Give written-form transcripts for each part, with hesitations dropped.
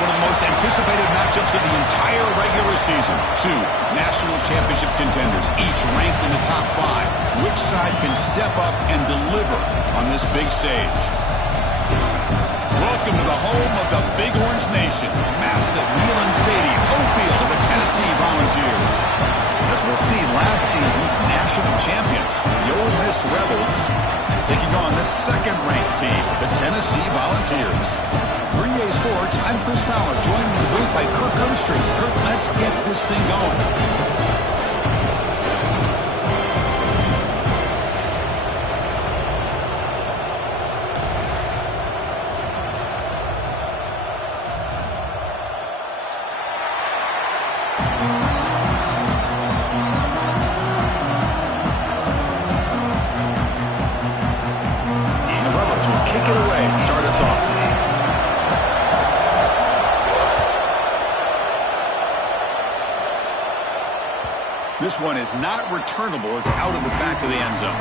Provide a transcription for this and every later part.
one of the most anticipated matchups of the entire regular season. Two national championship contenders, each ranked in the top 5. Which side can step up and deliver on this big stage? Welcome to the home of the Big Orange Nation. Massive Neyland Stadium, home field of the Tennessee Volunteers. As we'll see, last season's national champions, the Ole Miss Rebels, taking on the second-ranked team, the Tennessee Volunteers. For EA Sports, I'm Chris Fowler, joined in the booth by Kirk Herbstreit. Kirk, let's get this thing going. Kick it away to start us off. This one is not returnable. It's out of the back of the end zone.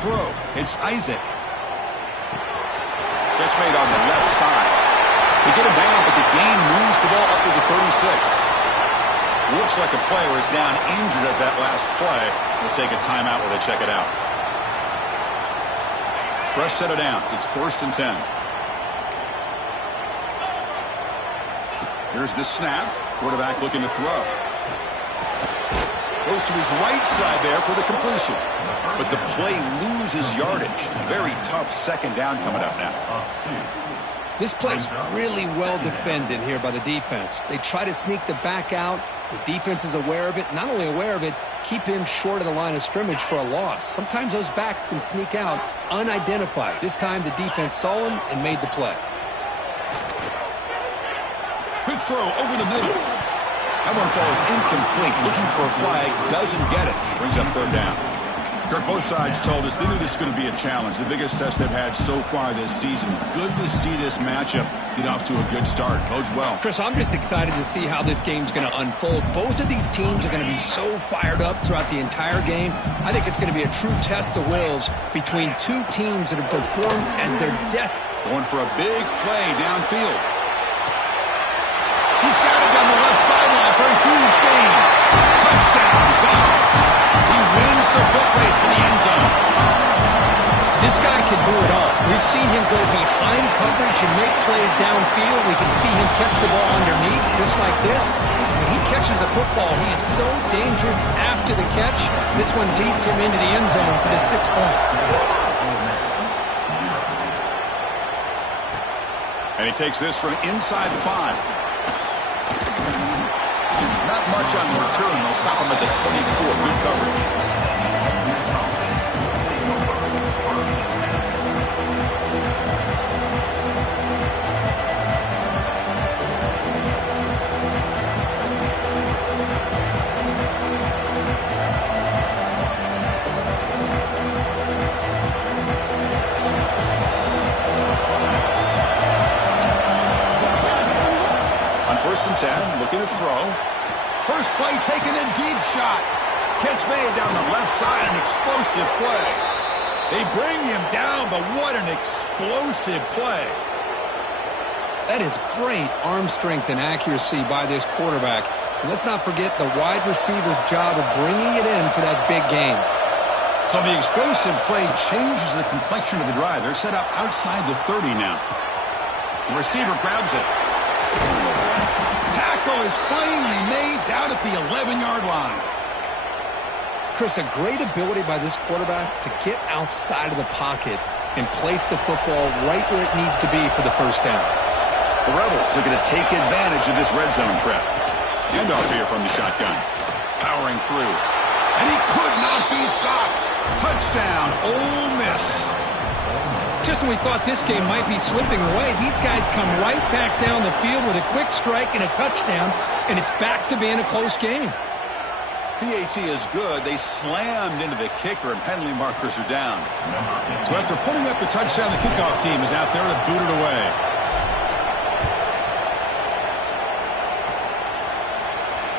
Throw. It's Isaac. Catch made on the left side. They get him down, but the gain moves the ball up to the 36. Looks like a player is down injured at that last play. We'll take a timeout while they check it out. Fresh set of downs. It's 1st and 10. Here's the snap. Quarterback looking to throw. Goes to his right side there for the completion. But the play loses yardage. Very tough second down coming up now. This play's really well defended here by the defense. They try to sneak the back out. The defense is aware of it. Not only aware of it, keep him short of the line of scrimmage for a loss. Sometimes those backs can sneak out unidentified. This time the defense saw him and made the play. Quick throw over the middle. That one falls incomplete. Looking for a flag. Doesn't get it. Brings up 3rd down. Kirk, both sides told us they knew this was going to be a challenge. The biggest test they've had so far this season. Good to see this matchup get off to a good start. Bodes well. Chris, I'm just excited to see how this game's going to unfold. Both of these teams are going to be so fired up throughout the entire game. I think it's going to be a true test of wills between two teams that have performed as their best. Going for a big play downfield. He's got it down the left sideline for a huge gain. Touchdown, Dogs. He wins the foot race to the end zone. This guy can do it all. We've seen him go behind coverage and make plays downfield. We can see him catch the ball underneath, just like this. When he catches a football, he is so dangerous after the catch. This one leads him into the end zone for the 6 points. And he takes this from inside the 5. Not much on the return. They'll stop him at the 24. Good coverage. On 1st and 10, looking to throw. First play taken, a deep shot. Catch made down the left side, an explosive play. They bring him down, but what an explosive play. That is great arm strength and accuracy by this quarterback. And let's not forget the wide receiver's job of bringing it in for that big game. So the explosive play changes the complexion of the drive. They're set up outside the 30 now. The receiver grabs it. Tackle is finally made down at the 11-yard line. Chris, a great ability by this quarterback to get outside of the pocket and place the football right where it needs to be for the 1st down. The Rebels are going to take advantage of this red zone trap. Handoff here from the shotgun. Powering through. And he could not be stopped. Touchdown, Ole Miss. Just when we thought this game might be slipping away, these guys come right back down the field with a quick strike and a touchdown, and it's back to being a close game. PAT is good. They slammed into the kicker, and penalty markers are down. So after putting up the touchdown, the kickoff team is out there to boot it away.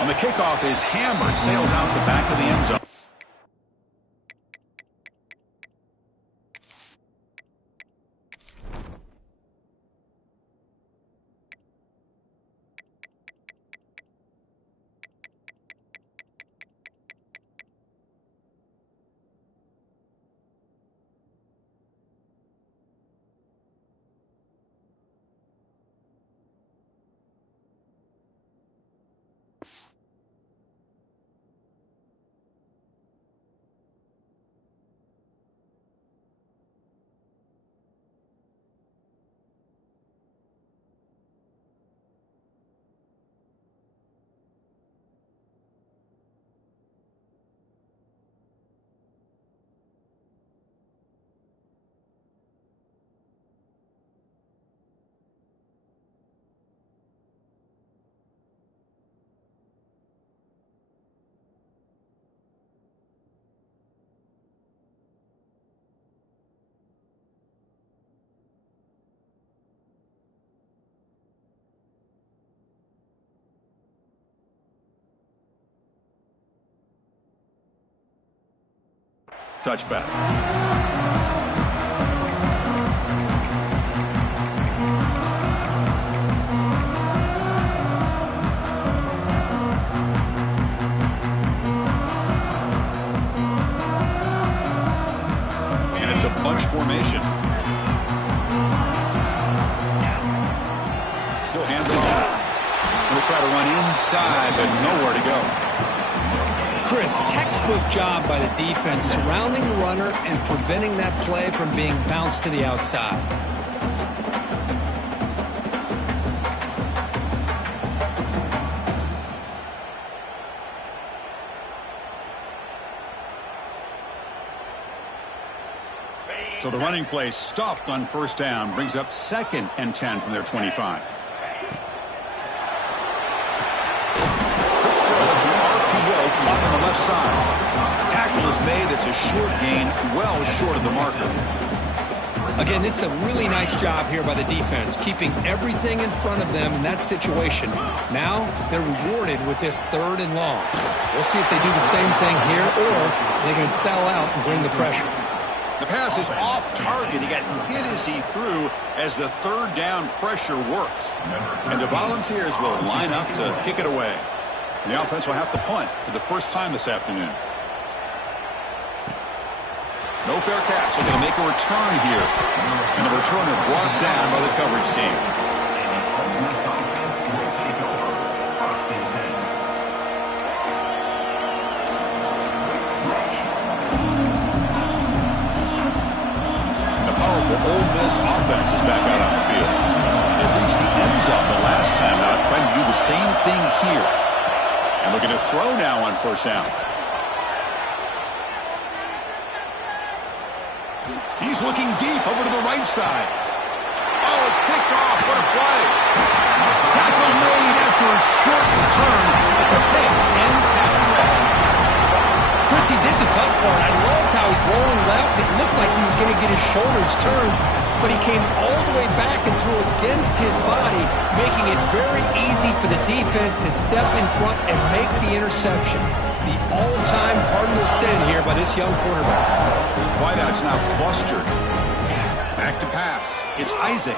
On the kickoff is hammered, sails out the back of the end zone. Touchback. And it's a bunch formation. He'll hand it off. He'll try to run inside, but nowhere to go. Chris, textbook job by the defense surrounding the runner and preventing that play from being bounced to the outside. So the running play stopped on first down, brings up 2nd and 10 from their 25. Caught on the left side. Tackle is made. It's a short gain, well short of the marker. Again, this is a really nice job here by the defense, keeping everything in front of them in that situation. Now they're rewarded with this 3rd and long. We'll see if they do the same thing here, or they can sell out and bring the pressure. The pass is off target. He got hit as he threw as the 3rd down pressure works. And the Volunteers will line up to kick it away. The offense will have to punt for the first time this afternoon. No fair catch. They're going to make a return here. And the returner brought down by the coverage team. The powerful Ole Miss offense is back out on the field. They reached the end zone the last time out, trying to do the same thing here. And looking to throw now on first down. He's looking deep over to the right side. Oh, it's picked off. What a play. Tackle made after a short return, but the pick ends that play. Chris, he did the tough part. I loved how he's rolling left. It looked like he was going to get his shoulders turned, but he came all the way back and threw against his body, making it very easy for the defense to step in front and make the interception. The all-time Cardinal sin here by this young quarterback. Wideout's now clustered. Back to pass. It's Isaac.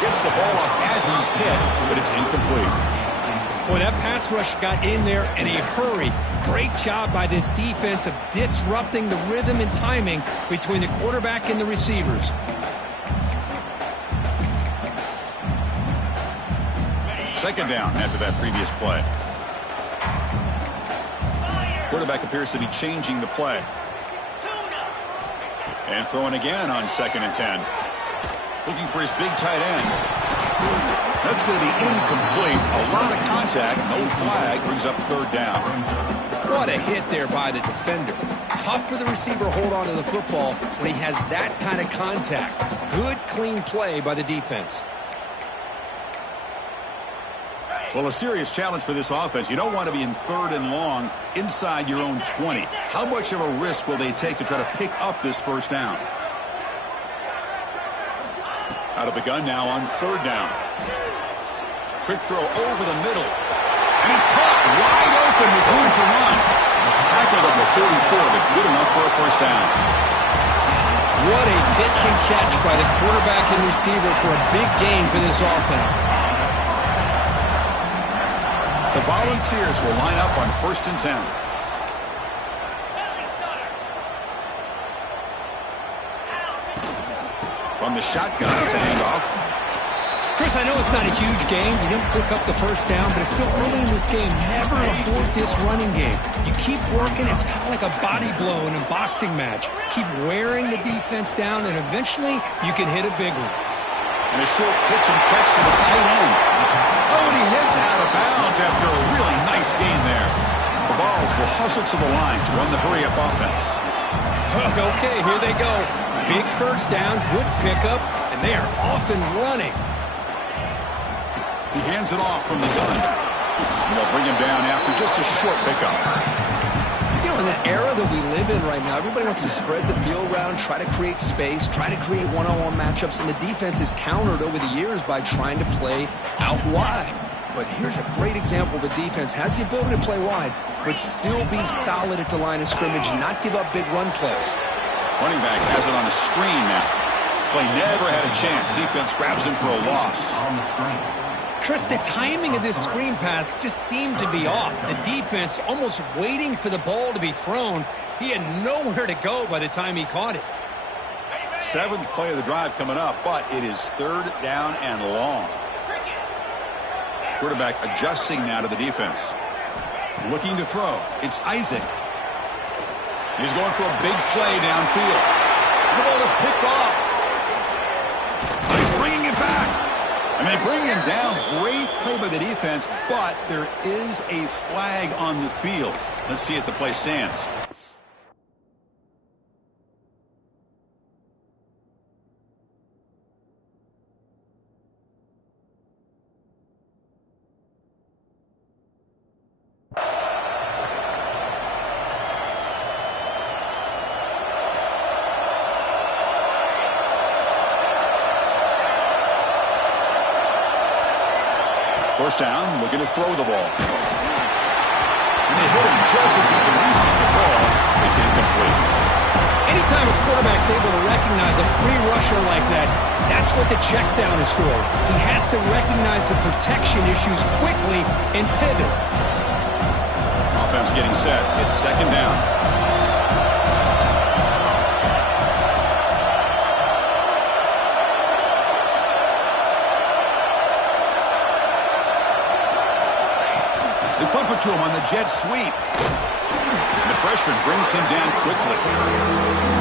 Gets the ball off as he's hit, but it's incomplete. Boy, that pass rush got in there in a hurry. Great job by this defense of disrupting the rhythm and timing between the quarterback and the receivers. Second down after that previous play. Quarterback appears to be changing the play. And throwing again on 2nd and 10. Looking for his big tight end. That's going to be incomplete. A lot of contact. No flag. Brings up 3rd down. What a hit there by the defender. Tough for the receiver to hold on to the football when he has that kind of contact. Good, clean play by the defense. Well, a serious challenge for this offense. You don't want to be in 3rd and long inside your own 20. How much of a risk will they take to try to pick up this first down? Out of the gun now on 3rd down. Quick throw over the middle. And it's caught wide open with room to run. Tackled at the 44, but good enough for a first down. What a pitch and catch by the quarterback and receiver for a big gain for this offense. The Volunteers will line up on 1st and 10. From the shotgun, it's a handoff. Chris, I know it's not a huge game. You didn't pick up the first down, but it's still early in this game. Never abort this running game. You keep working. It's kind of like a body blow in a boxing match. Keep wearing the defense down, and eventually you can hit a big one. And a short pitch and catch to the tight end. Oh, and he heads out of bounds after a really nice gain there. The Vols will hustle to the line to run the hurry-up offense. Okay, here they go. Big first down, good pickup, and they are off and running. He hands it off from the gun. And they'll bring him down after just a short pickup. You know, in the era that we live in right now, everybody wants to spread the field around, try to create space, try to create one-on-one matchups, and the defense is countered over the years by trying to play out wide. But here's a great example. The defense has the ability to play wide, but still be solid at the line of scrimmage and not give up big run plays. Running back has it on a screen now. Play never had a chance. Defense grabs him for a loss. Chris, the timing of this screen pass just seemed to be off. The defense almost waiting for the ball to be thrown. He had nowhere to go by the time he caught it. 7th play of the drive coming up, but it is 3rd down and long. Quarterback adjusting now to the defense. Looking to throw. It's Isaac. He's going for a big play downfield. The ball is picked off. He's bringing it back. And they bring him down. Great play by the defense, but there is a flag on the field. Let's see if the play stands. First down, looking to throw the ball. And they hit him just as he releases the ball. It's incomplete. Anytime a quarterback's able to recognize a free rusher like that, that's what the check down is for. He has to recognize the protection issues quickly and pivot. Offense getting set. It's 2nd down. They flip it to him on the jet sweep. And the freshman brings him down quickly.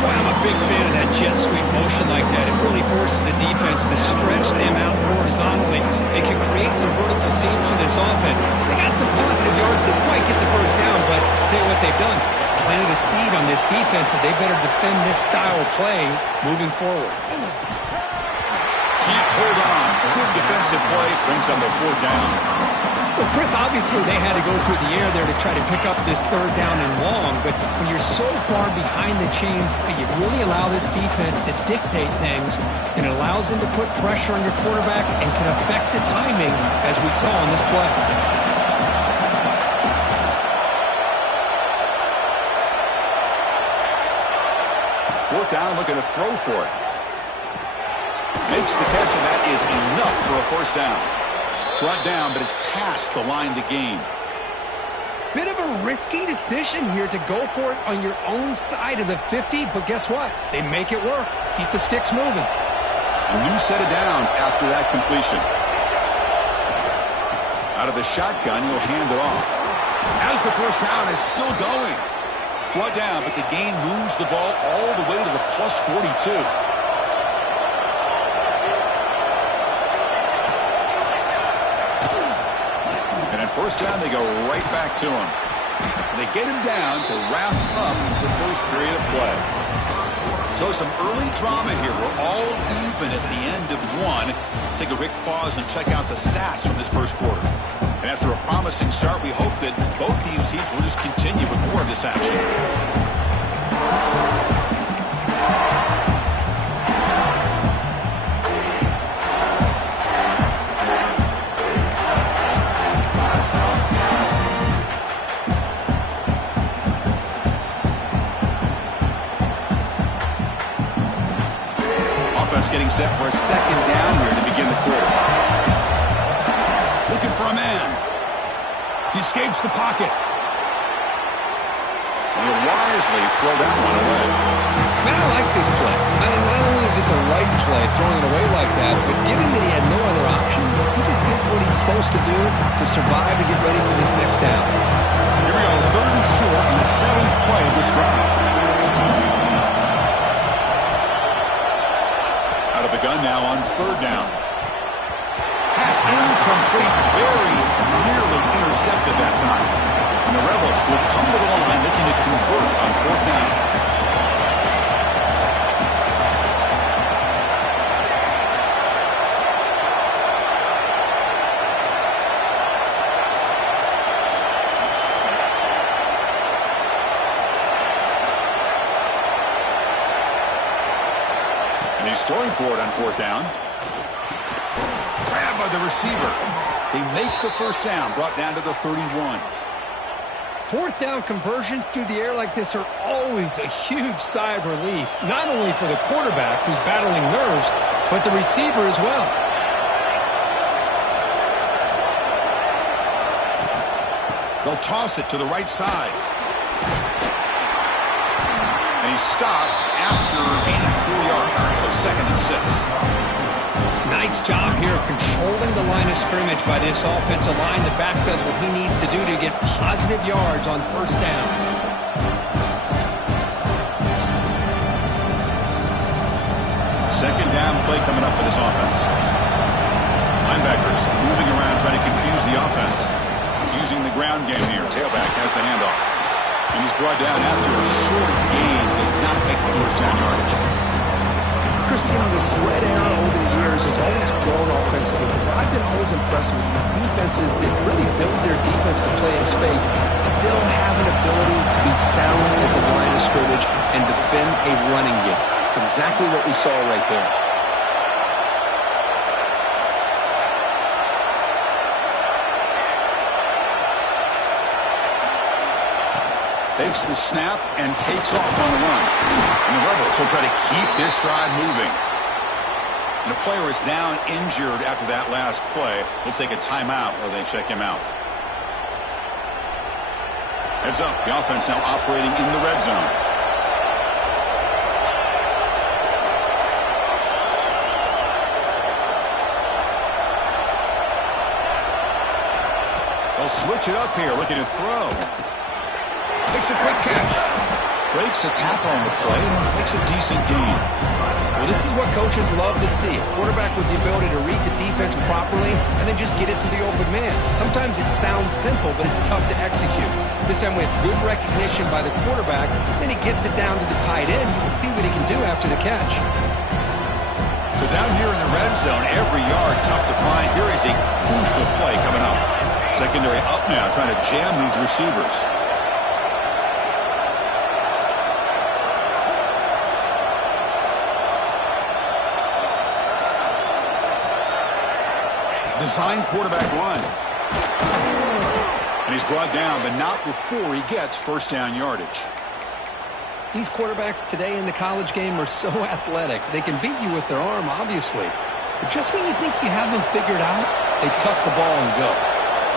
Boy, I'm a big fan of that jet sweep motion like that. It really forces the defense to stretch them out horizontally. It can create some vertical seams for this offense. They got some positive yards. Didn't quite get the first down, but I'll tell you what they've done. Planted a seed on this defense that they better defend this style of play moving forward. Can't hold on. Good defensive play brings them to 4th down. Well, Chris, obviously they had to go through the air there to try to pick up this 3rd down and long, but when you're so far behind the chains, you really allow this defense to dictate things, and it allows them to put pressure on your quarterback and can affect the timing, as we saw on this play. Fourth down, looking to throw for it. Makes the catch, and that is enough for a first down. Brought down, but it's past the line to gain. Bit of a risky decision here to go for it on your own side of the 50, but guess what? They make it work. Keep the sticks moving. A new set of downs after that completion. Out of the shotgun, he'll hand it off. As the first down is still going. Brought down, but the gain moves the ball all the way to the plus 42. First down, they go right back to him. They get him down to wrap up the first period of play. So some early drama here. We're all even at the end of one. Let's take a quick pause and check out the stats from this first quarter. And after a promising start, we hope that both these teams will just continue with more of this action. Offense getting set for a second down here to begin the quarter. Looking for a man. He escapes the pocket. And he'll wisely throw that one away. Man, I like this play. I mean, not only is it the right play, throwing it away like that, but given that he had no other option, he just did what he's supposed to do to survive and get ready for this next down. Here we go, 3rd and short in the 7th play of this drive. Out of the gun now on 3rd down. Pass incomplete, very nearly intercepted that time. And the Rebels will come to the line looking to convert on 4th down. And he's throwing for it on 4th down. Grabbed by the receiver. They make the 1st down, brought down to the 31. 4th down conversions through the air like this are always a huge sigh of relief, not only for the quarterback who's battling nerves, but the receiver as well. They'll toss it to the right side. And he's stopped after gaining 4 yards, so 2nd and 6. Nice job here of controlling the line of scrimmage by this offensive line. The back does what he needs to do to get positive yards on 1st down. Second down play coming up for this offense. Linebackers moving around trying to confuse the offense. Using the ground game here. Tailback has the handoff. And he's brought down after a short gain. Does not make the 1st down yardage. Christian, the sweat era over the years has always grown offensively. I've been always impressed with defenses that really build their defense to play in space, still have an ability to be sound at the line of scrimmage and defend a running game. It's exactly what we saw right there. Takes the snap and takes off on the run. And the Rebels will try to keep this drive moving. And the player is down injured after that last play. We'll take a timeout where they check him out. Heads up, the offense now operating in the red zone. They'll switch it up here, looking to throw. Makes a quick catch. Breaks a tackle on the play and makes a decent gain. Well, this is what coaches love to see. A quarterback with the ability to read the defense properly and then just get it to the open man. Sometimes it sounds simple, but it's tough to execute. This time we have good recognition by the quarterback, and he gets it down to the tight end. You can see what he can do after the catch. So down here in the red zone, every yard tough to find. Here is a crucial play coming up. Secondary up now, trying to jam these receivers. Design quarterback run. And he's brought down, but not before he gets 1st down yardage. These quarterbacks today in the college game are so athletic. They can beat you with their arm, obviously. But just when you think you have them figured out, they tuck the ball and go.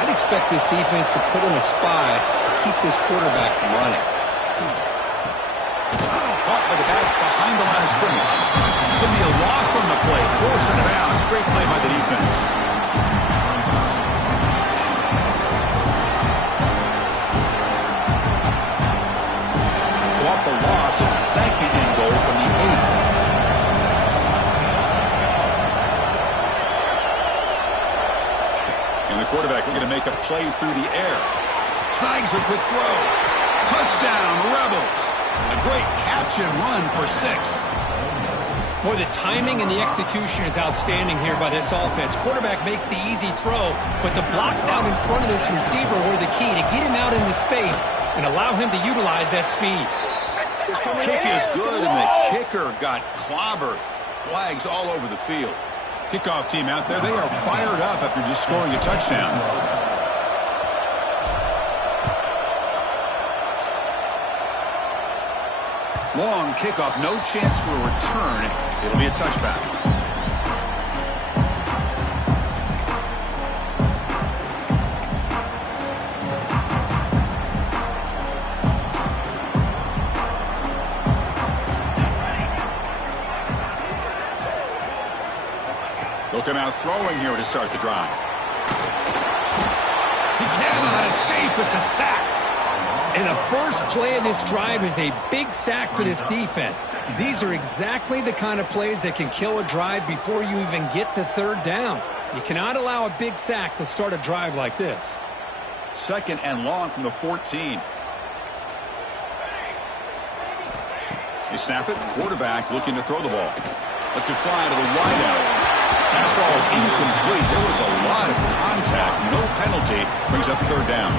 I'd expect this defense to put in a spy to keep this quarterback from running. Caught by the back behind the line of scrimmage. Could be a loss on the play. Forced out of bounds. Great play by the defense. So off the loss, it's 2nd and goal from the 8. And the quarterback looking to make a play through the air. Snags a quick throw. Touchdown, Rebels. A great catch and run for 6. Boy, the timing and the execution is outstanding here by this offense. Quarterback makes the easy throw, but the blocks out in front of this receiver were the key to get him out into space and allow him to utilize that speed. Kick is good, and the kicker got clobbered. Flags all over the field. Kickoff team out there, they are fired up after just scoring a touchdown. Long kickoff, no chance for a return. It'll be a touchback. They'll come out throwing here to start the drive. He cannot escape. It's a sack. And the first play of this drive is a big sack for this defense. These are exactly the kind of plays that can kill a drive before you even get to third down. You cannot allow a big sack to start a drive like this. 2nd and long from the 14. They snap it. Quarterback looking to throw the ball. Lets it fly to the wideout. Pass ball is incomplete. There was a lot of contact. No penalty. Brings up 3rd down.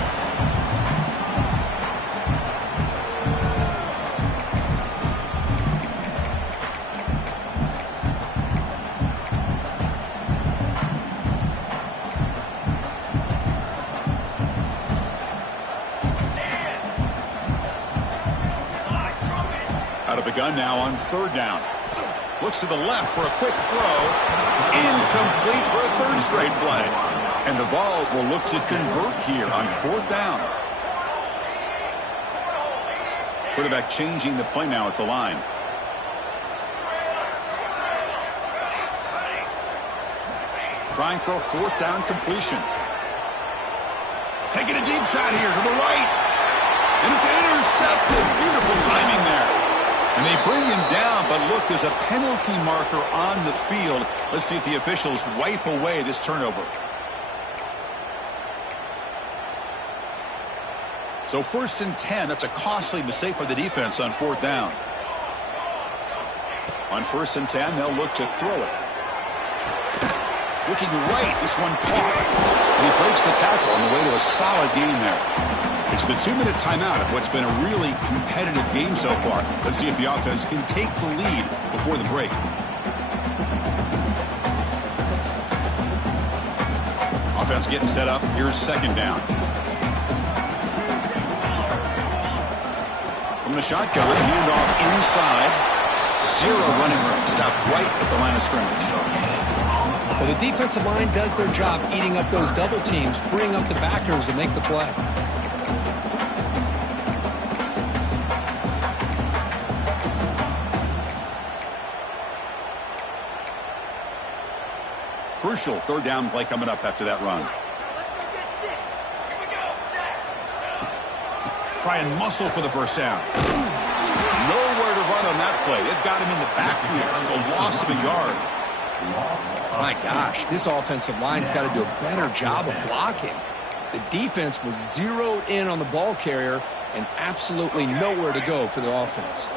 Out of the gun now on 3rd down. Looks to the left for a quick throw. Incomplete for a 3rd straight play. And the Vols will look to convert here on 4th down. Quarterback changing the play now at the line. Trying for a 4th down completion. Taking a deep shot here to the right. And it's intercepted. Beautiful timing there. And they bring him down, but look, there's a penalty marker on the field. Let's see if the officials wipe away this turnover. So 1st and 10, that's a costly mistake for the defense on 4th down. On 1st and 10, they'll look to throw it. Looking right, this one caught. And he breaks the tackle on the way to a solid gain there. It's the 2-minute timeout of what's been a really competitive game so far. Let's see if the offense can take the lead before the break. Offense getting set up. Here's 2nd down. From the shotgun, handoff inside. 0 running room. Stopped right at the line of scrimmage. Well, the defensive line does their job eating up those double teams, freeing up the backers to make the play. Crucial 3rd down play coming up after that run. Try and muscle for the 1st down. Nowhere to run on that play. It got him in the backfield. It's a loss of a yard. My gosh, this offensive line's got to do a better job of blocking. The defense was zeroed in on the ball carrier and absolutely nowhere to go for the offense.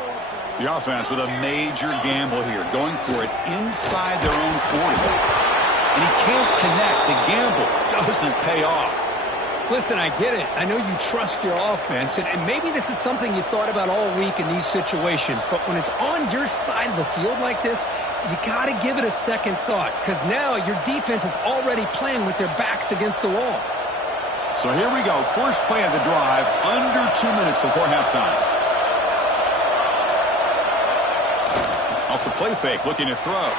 The offense with a major gamble here, going for it inside their own 40. And he can't connect. The gamble doesn't pay off. Listen, I get it. I know you trust your offense, and maybe this is something you thought about all week in these situations, but when it's on your side of the field like this, you got to give it a second thought, because now your defense is already playing with their backs against the wall. So here we go. First play of the drive, under 2 minutes before halftime. Off the play fake, looking to throw.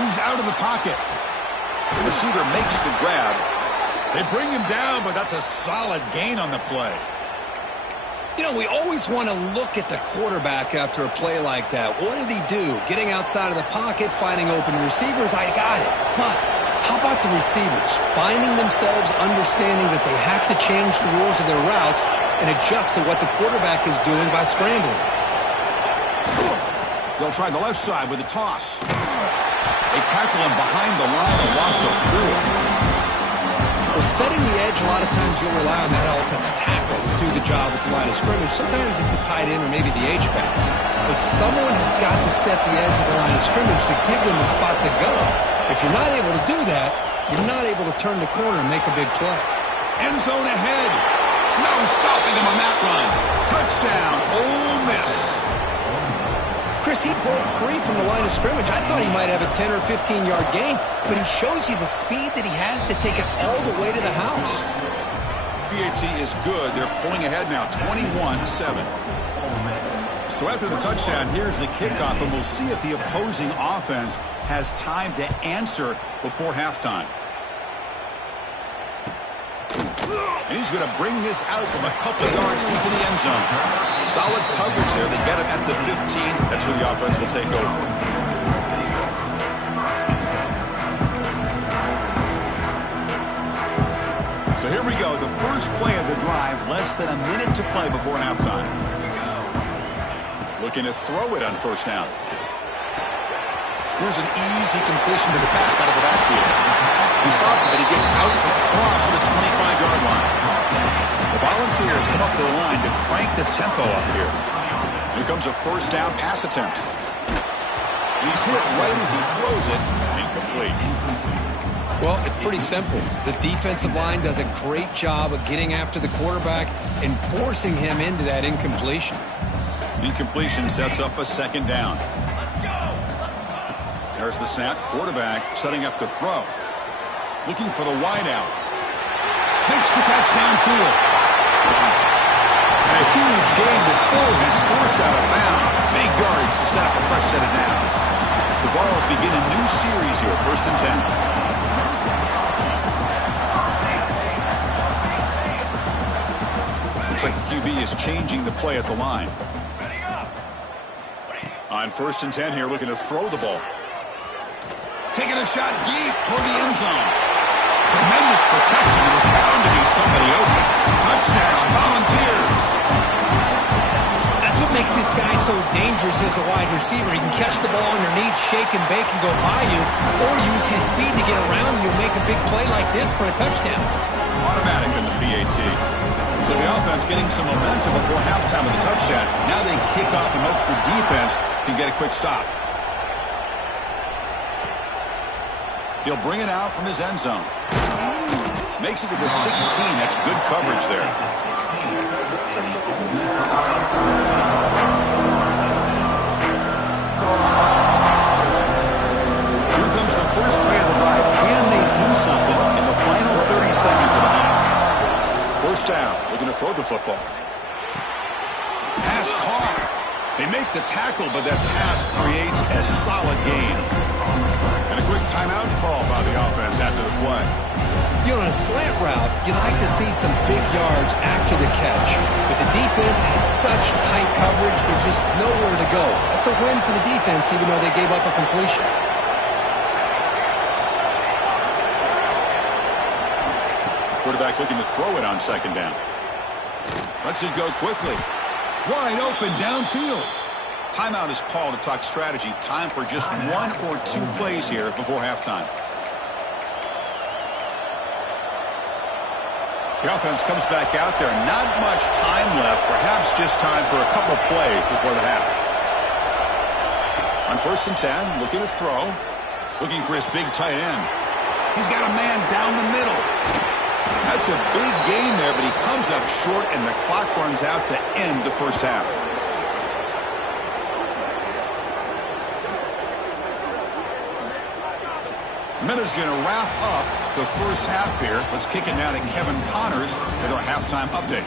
Moves out of the pocket. The receiver makes the grab. They bring him down, but that's a solid gain on the play. You know, we always want to look at the quarterback after a play like that. What did he do? Getting outside of the pocket, finding open receivers, I got it. But how about the receivers? Finding themselves understanding that they have to change the rules of their routes and adjust to what the quarterback is doing by scrambling. They'll try the left side with a toss. They tackle him behind the line, a loss of 4. Well, setting the edge, a lot of times you'll rely on that offensive tackle to do the job at the line of scrimmage. Sometimes it's a tight end or maybe the H-back. But someone has got to set the edge of the line of scrimmage to give them a spot to go. If you're not able to do that, you're not able to turn the corner and make a big play. End zone ahead. No stopping him on that run. Touchdown, Ole Miss. Chris, he broke free from the line of scrimmage. I thought he might have a 10 or 15-yard gain, but he shows you the speed that he has to take it all the way to the house. PAT is good. They're pulling ahead now, 21-7. So after the touchdown, here's the kickoff, and we'll see if the opposing offense has time to answer before halftime. And he's going to bring this out from a couple of yards deep in the end zone. Solid coverage there. They get him at the 15. That's where the offense will take over. So here we go. The first play of the drive. Less than a minute to play before halftime. Looking to throw it on first down. Here's an easy completion to the back out of the backfield. He saw it, but he gets out across the 25-yard line. The Volunteers come up to the line to crank the tempo up here. Here comes a first down pass attempt. He's hit right as he throws it. Incomplete. Well, it's pretty simple. The defensive line does a great job of getting after the quarterback and forcing him into that incompletion. Incompletion sets up a second down. There's the snap. Quarterback setting up to throw. Looking for the wideout. Makes the catch downfield. And a huge gain before he forced out of bounds. Big yardage to set up a fresh set of downs. The Vols begin a new series here, 1st and 10. Looks like the QB is changing the play at the line. On 1st and 10 here, looking to throw the ball. Taking a shot deep toward the end zone. Tremendous protection. There's bound to be somebody open. Touchdown, Volunteers. That's what makes this guy so dangerous as a wide receiver. He can catch the ball underneath, shake and bake and go by you, or use his speed to get around you and make a big play like this for a touchdown. Automatic in the PAT. So the offense getting some momentum before halftime of the touchdown. Now they kick off in hopes the defense can get a quick stop. He'll bring it out from his end zone. Makes it to the 16. That's good coverage there. Here comes the first play of the drive. Can they do something in the final 30 seconds of the half? First down. Looking to throw the football. Pass caught. They make the tackle, but that pass creates a solid gain. And a quick timeout call by the offense after the play. You know, on a slant route, you'd like to see some big yards after the catch. But the defense has such tight coverage, there's just nowhere to go. That's a win for the defense, even though they gave up a completion. Quarterback looking to throw it on second down. Lets it go quickly. Wide open downfield. Timeout is called to talk strategy. Time for just 1 or 2 plays here before halftime. The offense comes back out there. Not much time left. Perhaps just time for a couple of plays before the half. On 1st and 10, looking to throw. Looking for his big tight end. He's got a man down the middle. That's a big gain there, but he comes up short, and the clock runs out to end the first half. The minute's going to wrap up the first half here. Let's kick it now to Kevin Connors with our halftime update.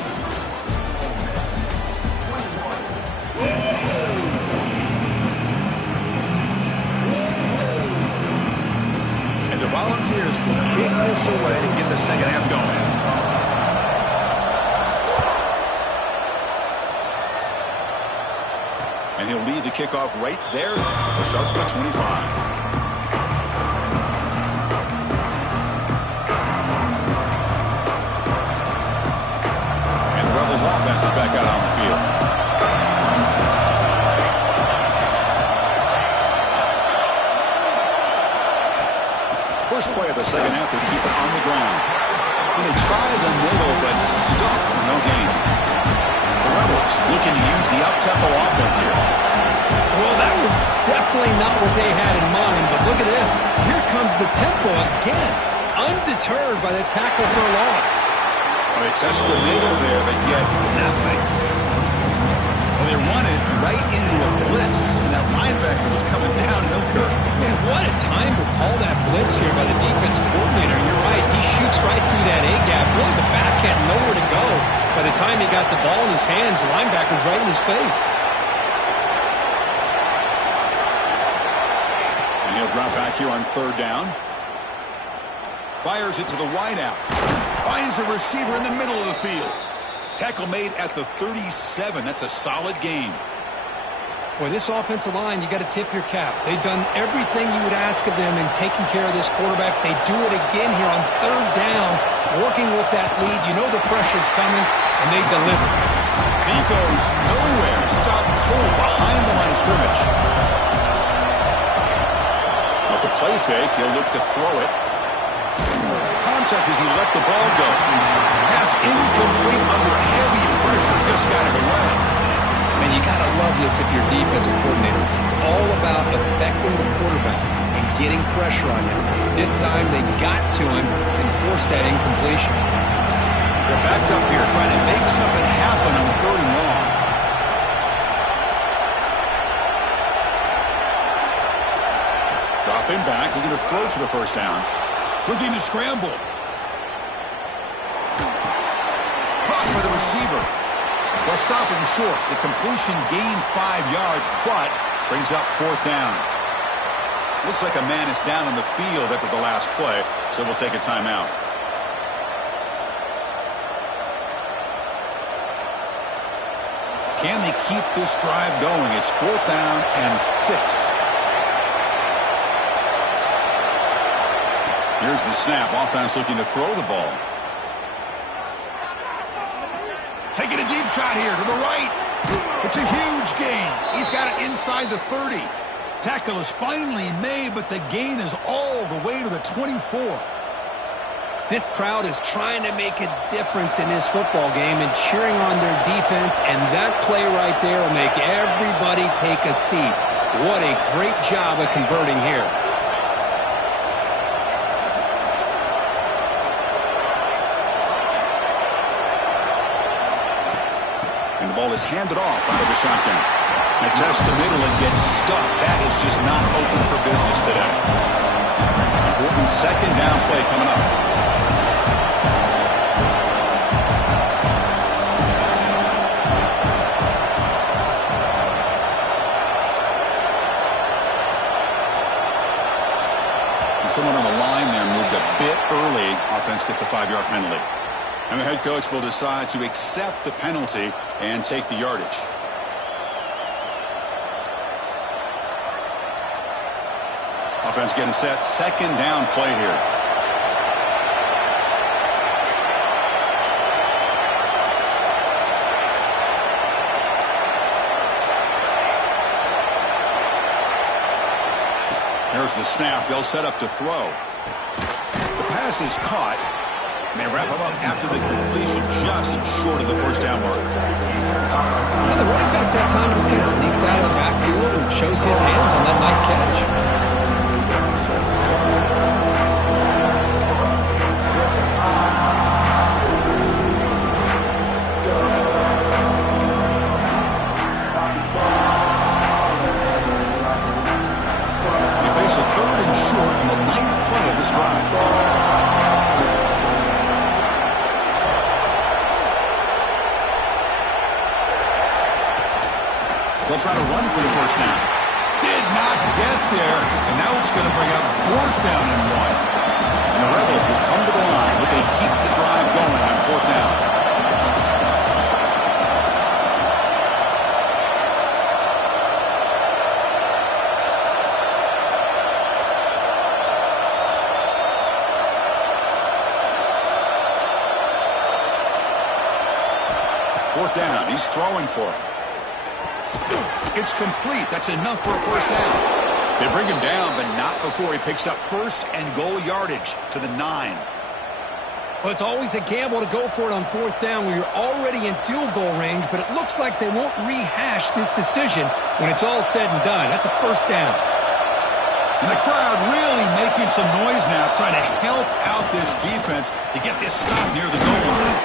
And the Volunteers will kick this away to get the second half going. And he'll lead the kickoff right there to start with the 25. Offense is back out on the field. First play of the second half, they keep it on the ground. try the middle, but stuffed for no gain. The Rebels looking to use the up-tempo offense here. Well, that was definitely not what they had in mind, but look at this. Here comes the tempo again, undeterred by the tackle for a loss. Well, they test the middle there, but get nothing. Well, they run it right into a blitz, and that linebacker was coming downhill, Kirk. Man, what a time to call that blitz here by the defensive coordinator. You're right, he shoots right through that A-gap. Really, the back had nowhere to go. By the time he got the ball in his hands, the linebacker's right in his face. And he'll drop back here on third down. Fires it to the wideout. Finds a receiver in the middle of the field. Tackle made at the 37. That's a solid gain. Boy, this offensive line, you got to tip your cap. They've done everything you would ask of them in taking care of this quarterback. They do it again here on third down, working with that lead. You know the pressure's coming, and they deliver. And he goes nowhere. Stop cold behind the line of scrimmage. With the play fake, he'll look to throw it. Contact as he let the ball go. Pass incomplete under heavy pressure. Just got it away. Man, you got to love this if you're defensive coordinator. It's all about affecting the quarterback and getting pressure on him. This time they got to him and forced that incompletion. They're backed up here trying to make something happen on third and long. Dropping back, looking to throw for the first down. Looking to scramble. Caught by the receiver. Well, stopping short. The completion gained 5 yards, but brings up fourth down. Looks like a man is down on the field after the last play, so we'll take a timeout. Can they keep this drive going? It's fourth down and 6. Here's the snap. Offense looking to throw the ball. Taking a deep shot here to the right. It's a huge gain. He's got it inside the 30. Tackle is finally made, but the gain is all the way to the 24. This crowd is trying to make a difference in this football game and cheering on their defense, and that play right there will make everybody take a seat. What a great job of converting here. And the ball is handed off out of the shotgun. They test the middle and get stuck. That is just not open for business today. Important second down play coming up. And someone on the line there moved a bit early. Offense gets a 5-yard penalty. And the head coach will decide to accept the penalty and take the yardage. Offense getting set. Second down play here. There's the snap. They'll set up to throw. The pass is caught. And they wrap him up after the completion, just short of the first down mark. Well, the running back that time just kind of sneaks out of the backfield and shows his hands on that nice catch. They face a third and short in the 9th play of this drive. They'll try to run for the first down. Did not get there. And now it's going to bring up fourth down and 1. And the Rebels will come to the line looking to keep the drive going on fourth down. Fourth down. He's throwing for it. It's complete. That's enough for a first down. They bring him down, but not before he picks up first and goal yardage to the 9. Well, it's always a gamble to go for it on fourth down when you're already in field goal range, but it looks like they won't rehash this decision when it's all said and done. That's a first down. And the crowd really making some noise now, trying to help out this defense to get this stop near the goal line.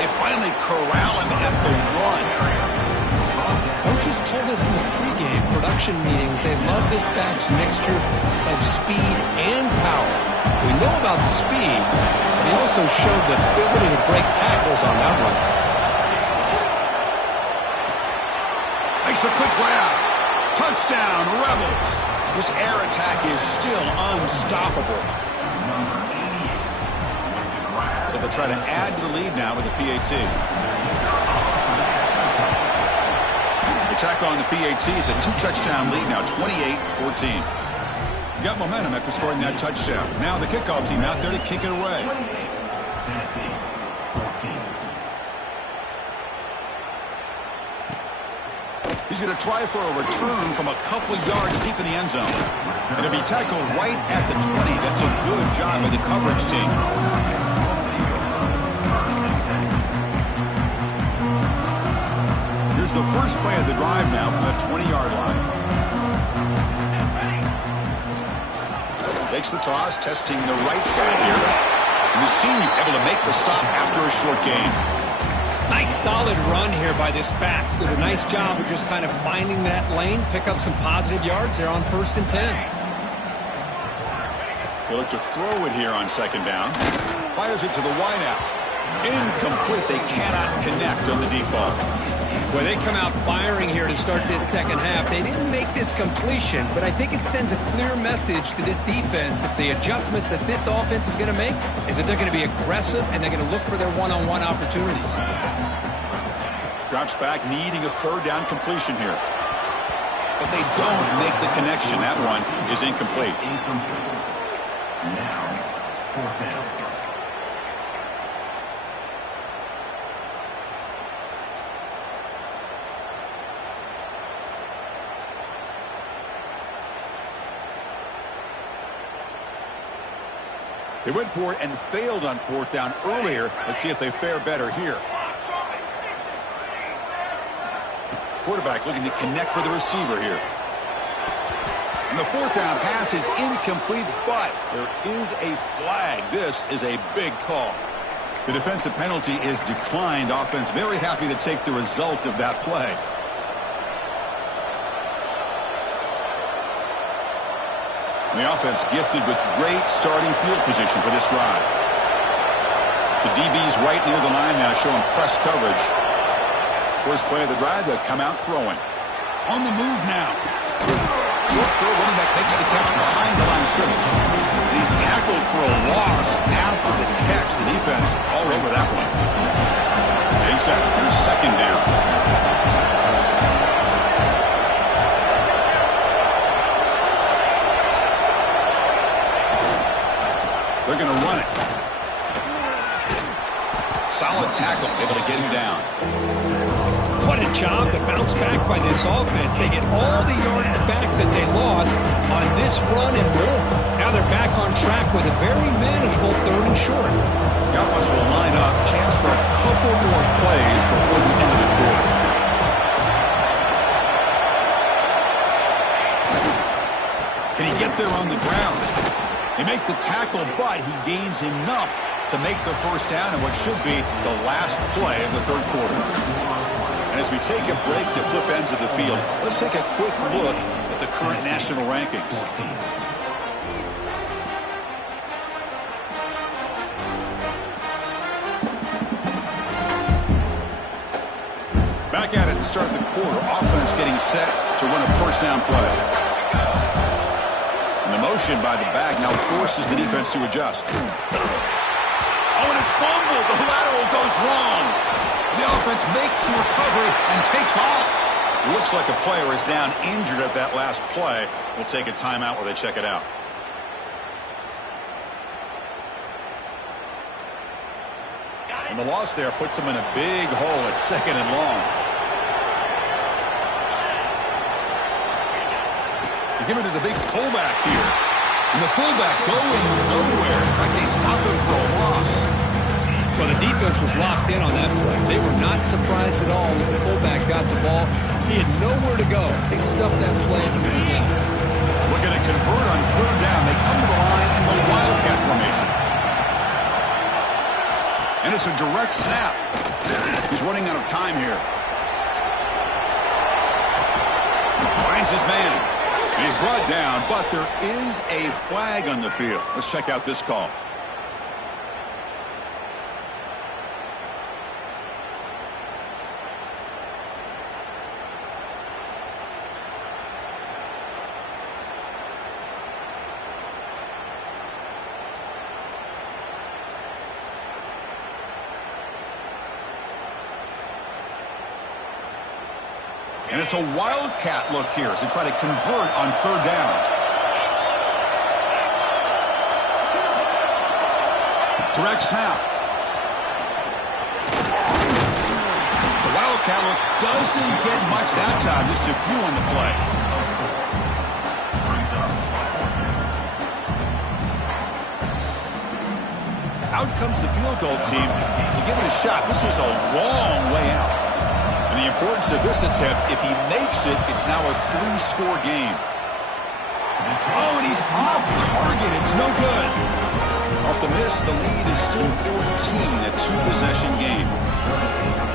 They finally corral him at the 1. Coaches told us in the pregame production meetings they love this back's mixture of speed and power. We know about the speed, but he also showed the ability to break tackles on that run. Makes a quick grab. Touchdown, Rebels. This air attack is still unstoppable. So they'll try to add to the lead now with the PAT. Attack on the PAT. It's a 2-touchdown lead now, 28-14. Got momentum after scoring that touchdown. Now the kickoff team out there to kick it away. He's going to try for a return from a couple of yards deep in the end zone. And it'll be tackled right at the 20. That's a good job by the coverage team. Here's the first play of the drive now from the 20-yard line. Takes the toss, testing the right side here. And the senior able to make the stop after a short gain. Nice solid run here by this back. Did a nice job of just kind of finding that lane, pick up some positive yards there on 1st and 10. They look to throw it here on 2nd down. Fires it to the wideout. Incomplete. They cannot connect on the deep ball. Well, they come out firing here to start this second half. They didn't make this completion, but I think it sends a clear message to this defense that the adjustments that this offense is going to make is that they're going to be aggressive and they're going to look for their one-on-one opportunities. Drops back, needing a 3rd down completion here. But they don't make the connection. That one is incomplete. Now, 4th down. They went for it and failed on 4th down earlier. Let's see if they fare better here. Quarterback looking to connect for the receiver here. And the 4th down pass is incomplete, but there is a flag. This is a big call. The defensive penalty is declined. Offense very happy to take the result of that play. And the offense gifted with great starting field position for this drive. The DB's right near the line now showing press coverage. First play of the drive, they'll come out throwing. On the move now. Short throw, running back makes the catch behind the line of scrimmage. And he's tackled for a loss after the catch. The defense all over that one. Getting set. Here's 2nd down. They're going to run it. Solid tackle, able to get him down. What a job to bounce back by this offense. They get all the yardage back that they lost on this run and more. Now they're back on track with a very manageable 3rd and short. The offense will line up. Chance for a couple more plays before the end of the quarter. Can he get there on the ground? They make the tackle, but he gains enough to make the first down in what should be the last play of the 3rd quarter. And as we take a break to flip ends of the field, let's take a quick look at the current national rankings. Back at it to start the quarter. Offense getting set to run a 1st down play. And the motion by the back now forces the defense to adjust. Oh, and it's fumbled. The lateral goes wrong. The offense makes the recovery and takes off. Looks like a player is down injured at that last play. We'll take a timeout while they check it out. And the loss there puts them in a big hole at 2nd and long. They give it to the big fullback here. And the fullback going nowhere. In fact, they stop him for a loss. Well, the defense was locked in on that play. They were not surprised at all when the fullback got the ball. He had nowhere to go. They stuffed that play from the beginning. Looking to convert on third down. They come to the line in the Wildcat formation. And it's a direct snap. He's running out of time here. Finds his man. And he's brought down, but there is a flag on the field. Let's check out this call. And it's a Wildcat look here as they try to convert on third down. Direct snap. The Wildcat look doesn't get much that time, just a few on the play. Out comes the field goal team to give it a shot. This is a long way out. And the importance of this attempt, if he makes it, it's now a 3-score game. Oh, and he's off target. It's no good. Off the miss, the lead is still 14, a 2-possession game.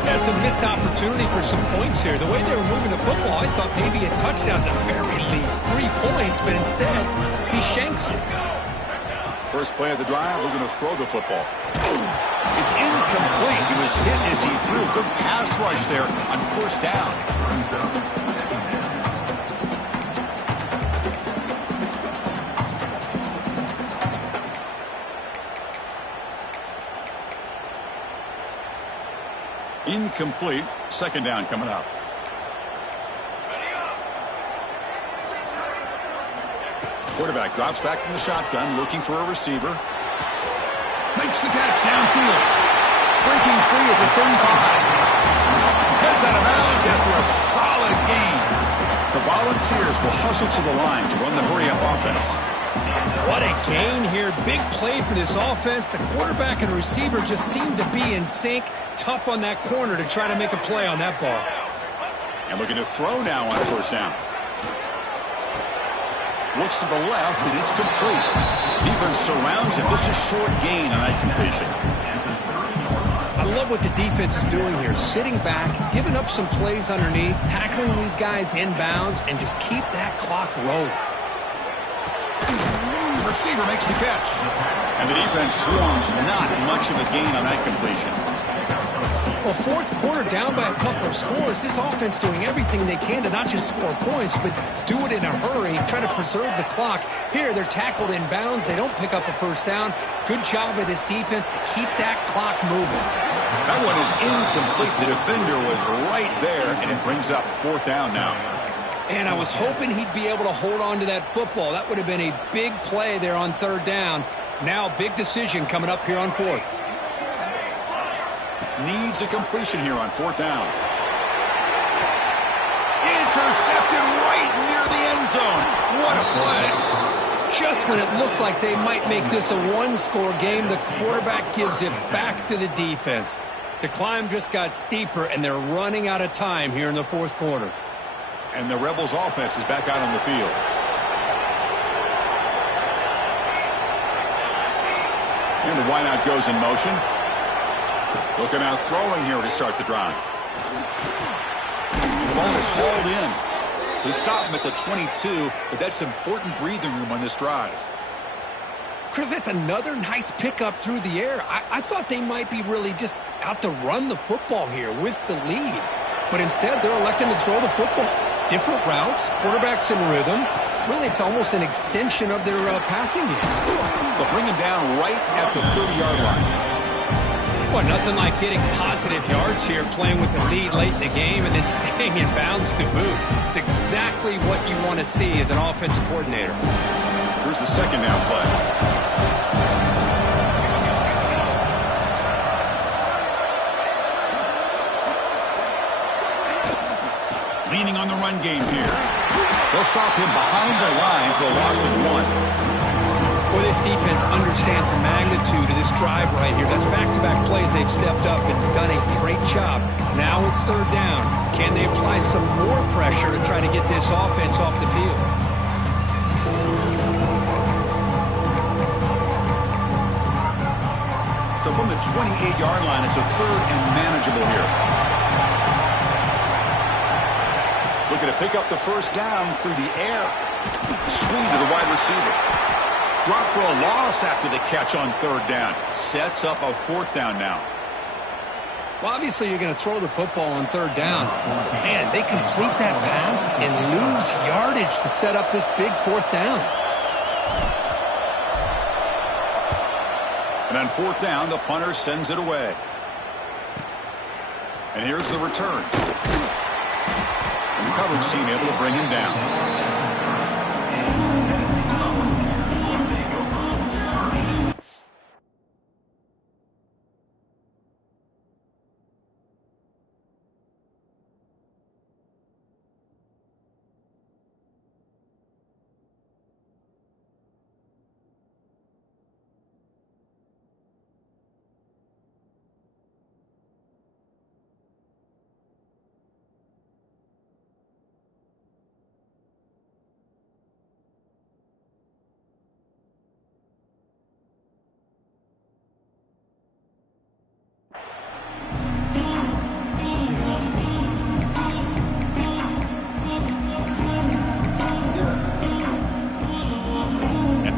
Yeah, it's a missed opportunity for some points here. The way they were moving the football, I thought maybe a touchdown at the very least, 3 points, but instead, he shanks it. First play of the drive, we're going to throw the football. It's incomplete. He was hit as he threw. Good pass rush there on first down. Incomplete. Second down coming up. Quarterback drops back from the shotgun, looking for a receiver. Makes the catch downfield. Breaking free at the 35. Heads out of bounds after a solid gain. The Volunteers will hustle to the line to run the hurry-up offense. What a gain here. Big play for this offense. The quarterback and receiver just seem to be in sync. Tough on that corner to try to make a play on that ball. And looking to throw now on first down. Looks to the left, and it's complete. Defense surrounds him. Just a short gain on that completion. I love what the defense is doing here. Sitting back, giving up some plays underneath, tackling these guys inbounds, and just keep that clock rolling. The receiver makes the catch. And the defense swarms. Not much of a gain on that completion. Well, fourth quarter down by a couple of scores. This offense doing everything they can to not just score points, but do it in a hurry, try to preserve the clock. Here, they're tackled in bounds. They don't pick up a first down. Good job by this defense to keep that clock moving. That one is incomplete. The defender was right there, and it brings up fourth down now. And I was hoping he'd be able to hold on to that football. That would have been a big play there on third down. Now, big decision coming up here on fourth. Needs a completion here on fourth down. Intercepted right near the end zone. What a play. Just when it looked like they might make this a one-score game, the quarterback gives it back to the defense. The climb just got steeper, and they're running out of time here in the fourth quarter. And the Rebels offense is back out on the field. And the wideout goes in motion. Looking out throwing here to start the drive. The ball is hauled in. They stop him at the 22, but that's important breathing room on this drive. Chris, that's another nice pickup through the air. I thought they might be really just out to run the football here with the lead. But instead, they're electing to throw the football. Different routes, quarterbacks in rhythm. Really, it's almost an extension of their passing game. They'll bring him down right at the 30-yard line. Well, nothing like getting positive yards here, playing with the lead late in the game and then staying in bounds to boot. It's exactly what you want to see as an offensive coordinator. Here's the second down play. Leaning on the run game here. They'll stop him behind the line for a loss of 1. Well, Well, this defense understands the magnitude of this drive right here. That's back-to-back plays. They've stepped up and done a great job. Now it's third down. Can they apply some more pressure to try to get this offense off the field? So from the 28-yard line, it's a third and manageable here. Looking to pick up the first down through the air. Swing to the wide receiver. Drop for a loss after the catch on third down. Sets up a fourth down now. Well, obviously you're going to throw the football on third down. Man, they complete that pass and lose yardage to set up this big fourth down. And on fourth down, the punter sends it away. And here's the return. And the coverage team able to bring him down.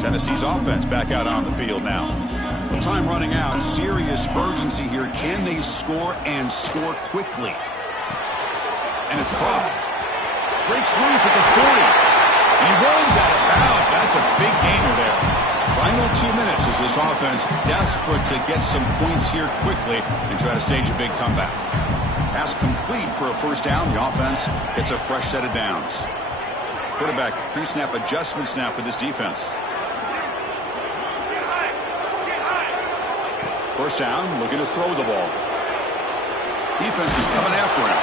Tennessee's offense back out on the field now. With time running out, serious urgency here. Can they score and score quickly? And it's caught. Breaks loose at the 40. And he runs out of bounds. That's a big gainer there. Final 2 minutes as this offense desperate to get some points here quickly and try to stage a big comeback. Pass complete for a first down. The offense gets a fresh set of downs. Quarterback pre-snap adjustments now for this defense. First down, looking to throw the ball. Defense is coming after him.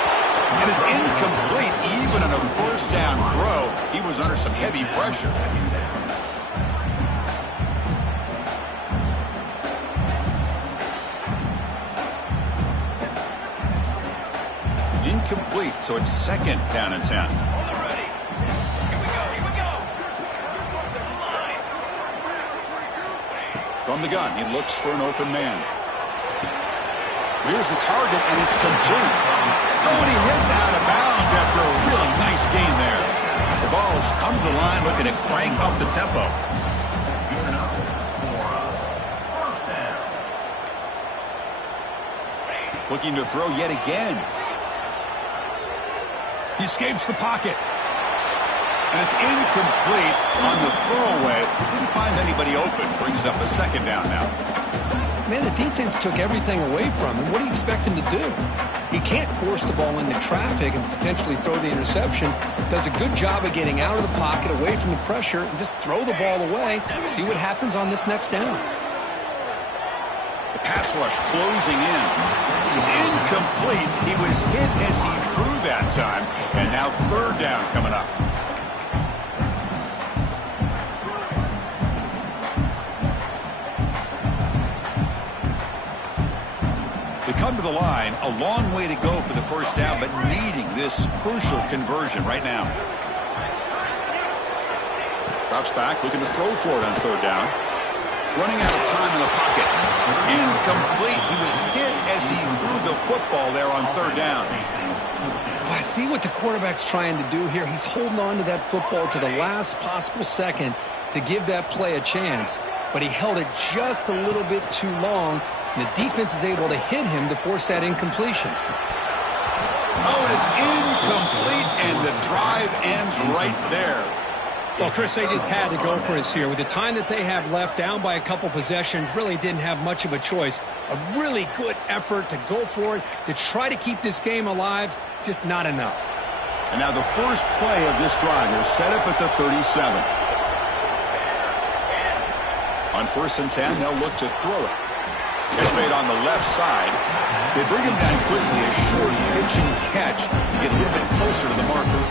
And it's incomplete even on a first down throw. He was under some heavy pressure. Incomplete, so it's second down and 10. From the gun, he looks for an open man. Here's the target, and it's complete. Oh, and he hits out of bounds after a really nice gain there. The ball has come to the line, looking to crank up the tempo. Looking to throw yet again. He escapes the pocket. And it's incomplete on the throwaway. Didn't find anybody open. Brings up a second down now. Man, the defense took everything away from him. What do you expect him to do? He can't force the ball into traffic and potentially throw the interception. Does a good job of getting out of the pocket, away from the pressure, and just throw the ball away. See what happens on this next down. The pass rush closing in. It's incomplete. He was hit as he threw that time. And now third down coming up. They come to the line, a long way to go for the first down, but needing this crucial conversion right now. Drops back, looking to throw for it on third down. Running out of time in the pocket. Incomplete. He was hit as he threw the football there on third down. Well, I see what the quarterback's trying to do here. He's holding on to that football to the last possible second to give that play a chance, but he held it just a little bit too long. The defense is able to hit him to force that incompletion. Oh, and it's incomplete, and the drive ends right there. Well, Chris, they just had to go for us here. With the time that they have left, down by a couple possessions, really didn't have much of a choice. A really good effort to go for it, to try to keep this game alive, just not enough. And now the first play of this drive is set up at the 37. On 1st and 10, they'll look to throw it. Catch made on the left side. They bring him down quickly, a short pitching catch to get a little bit closer to the marker.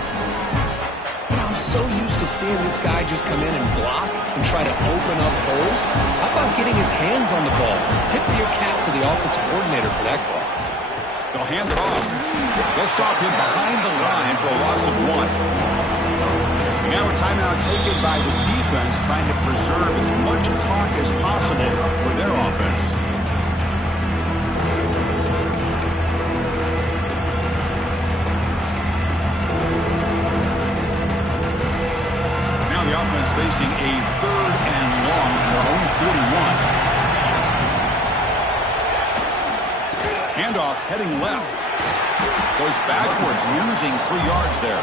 I'm so used to seeing this guy just come in and block and try to open up holes. How about getting his hands on the ball? Tip your cap to the offensive coordinator for that call. They'll hand it off. They'll stop him behind the line for a loss of 1. And now a timeout taken by the defense, trying to preserve as much clock as possible for their offense. Now the offense facing a 3rd and long from their own 41. Handoff heading left. Goes backwards, losing 3 yards there.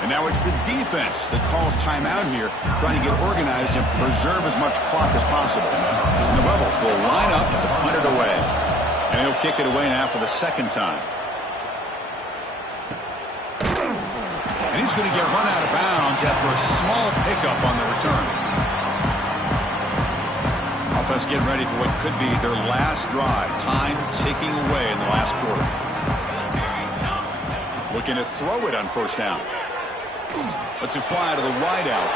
And now it's the defense that calls timeout here, trying to get organized and preserve as much clock as possible. And the Rebels will line up to punt it away. And he'll kick it away now for the 2nd time. And he's going to get run out of bounds after a small pickup on the return. Offense getting ready for what could be their last drive. Time ticking away in the last quarter. Looking to throw it on 1st down. Lets it fly to the wide out.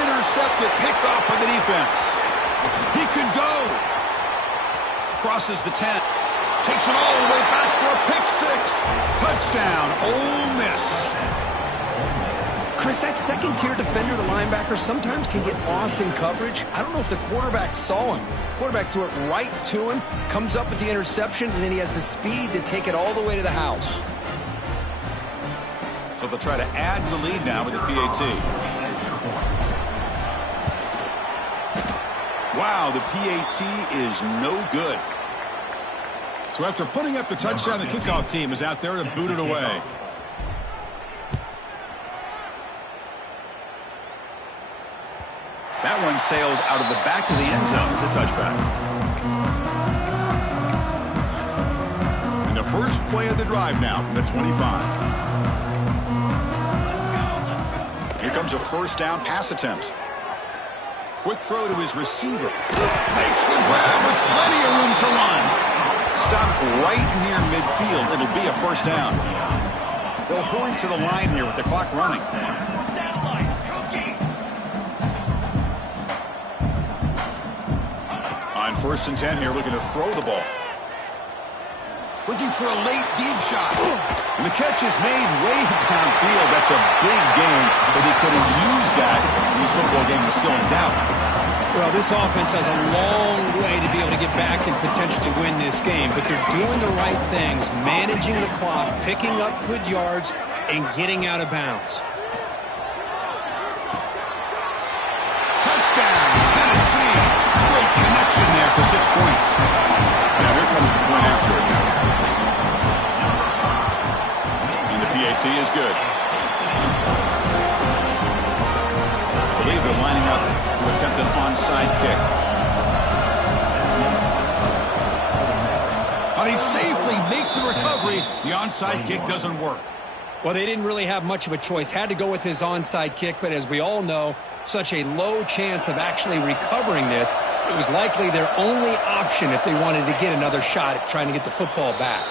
Intercepted, picked off by the defense. He could go. Crosses the 10. Takes it all the way back for a pick 6. Touchdown, Ole Miss. Chris, that second-tier defender, the linebacker, sometimes can get lost in coverage. I don't know if the quarterback saw him. Quarterback threw it right to him, comes up with the interception, and then he has the speed to take it all the way to the house. So they'll try to add to the lead now with the PAT. Wow, the PAT is no good. So after putting up the touchdown, the kickoff team is out there to boot it away. That one sails out of the back of the end zone with the touchback. And the first play of the drive now from the 25. Here comes a 1st down pass attempt. Quick throw to his receiver. Makes the grab with plenty of room to run. Stopped right near midfield. It'll be a 1st down. They'll hurry to the line here with the clock running. On 1st and 10 here, looking to throw the ball. Looking for a late deep shot. And the catch is made way downfield. That's a big gain, but he couldn't use that. This football game was still in doubt. Well, this offense has a long way to be able to get back and potentially win this game, but they're doing the right things, managing the clock, picking up good yards, and getting out of bounds. Touchdown, Tennessee. Great connection there for 6 points. Now here comes the point after attempt. And the PAT is good. I believe they're lining up to attempt an onside kick. But he safely make the recovery. The onside kick doesn't work. Well, they didn't really have much of a choice. Had to go with his onside kick, but as we all know, such a low chance of actually recovering this. It was likely their only option if they wanted to get another shot at trying to get the football back.